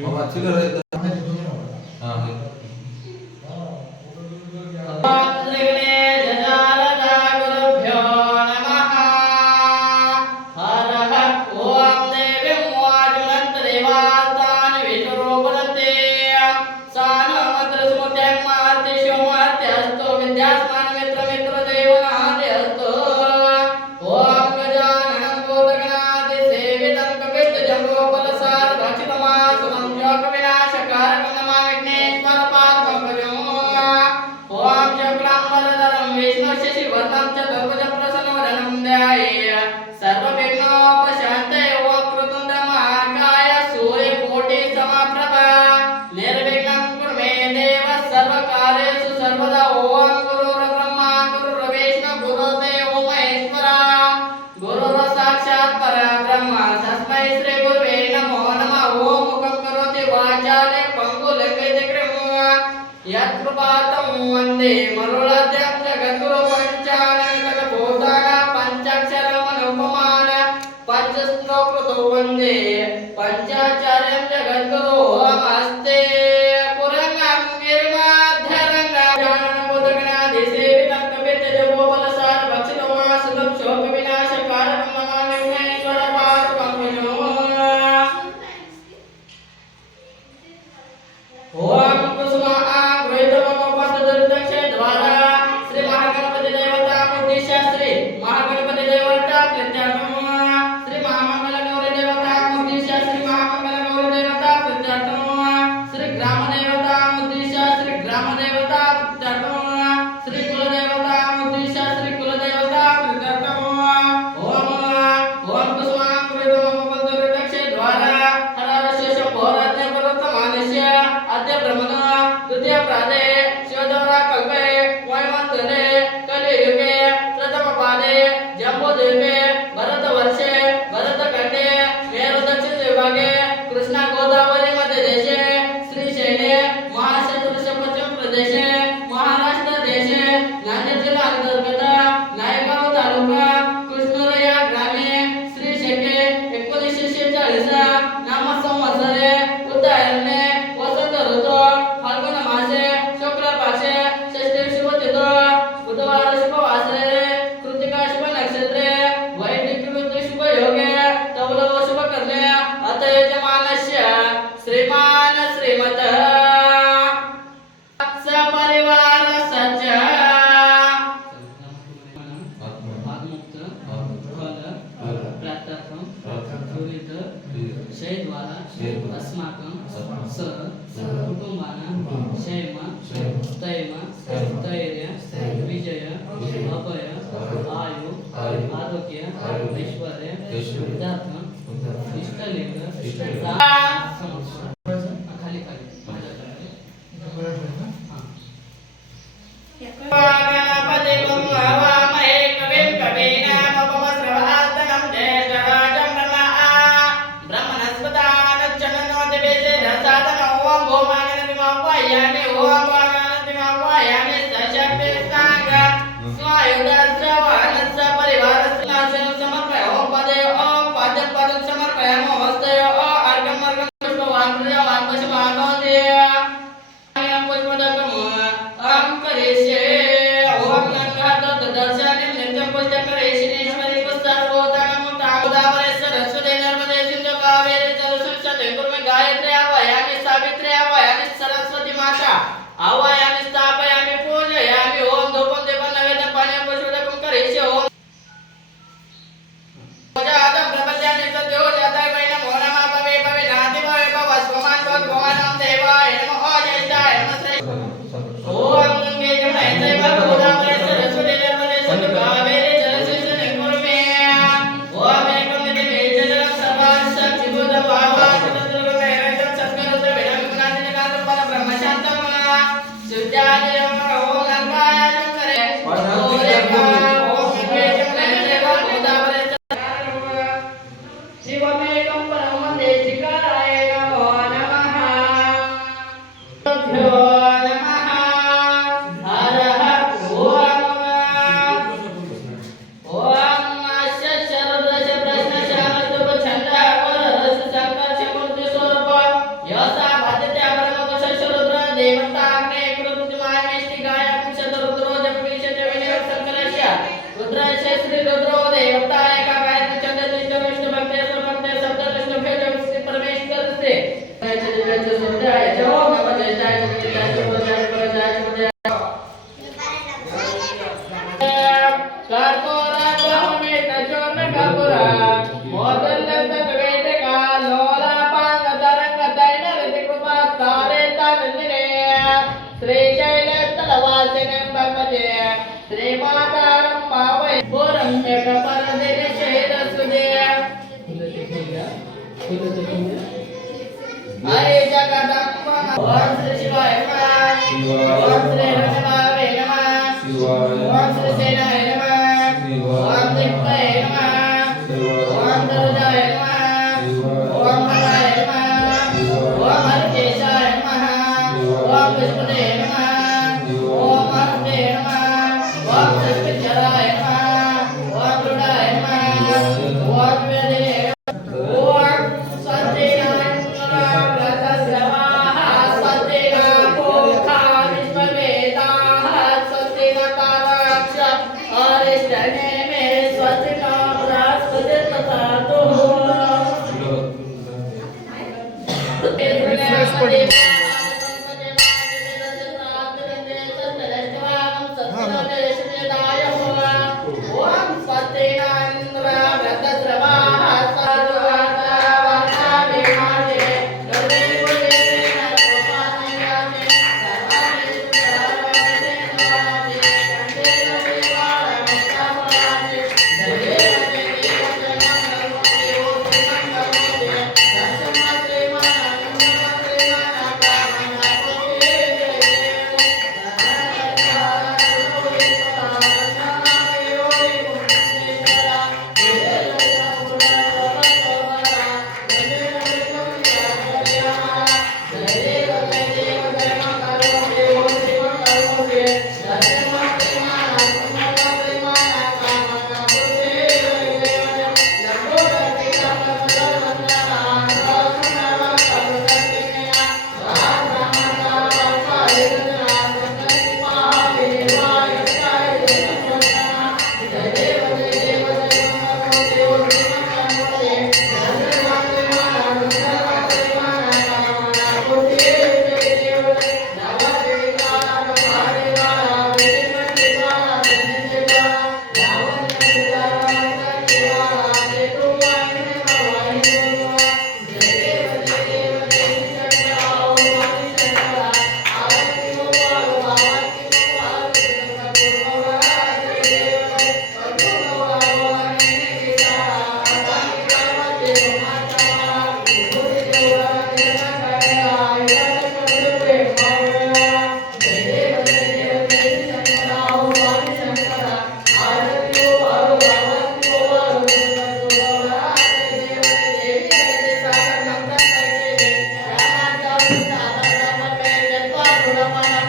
好吧，这个。ವಾಚಾನೆ ಪಂಗು ಲಭ್ಯತೆ ಕ್ರಮೋ ಯತ್ಕೃಪಾತಂ ವಂದೇ ಮರುಳದ್ಯಾಪ್ತ ಗಂಗುರು ಪಂಚಾನಂತರ ಭೂತಾನ ಪಂಚಾಕ್ಷರ ಮನುಪಮಾನ ಪಂಚಸ್ತ್ರೋಕೃತೋ ವಂದೇ ಪಂಚಾಚಾರ అడిగినా నమ్మ సంవత్సరే ಐಶ್ವರ್ಯ ವಿದ್ಯಾತ್ಮ ಇಷ್ಟಲಿಂಗ ಆವಾಯ I jagadamba, Om Shri Shiva, Om Shri Ram. por Ramana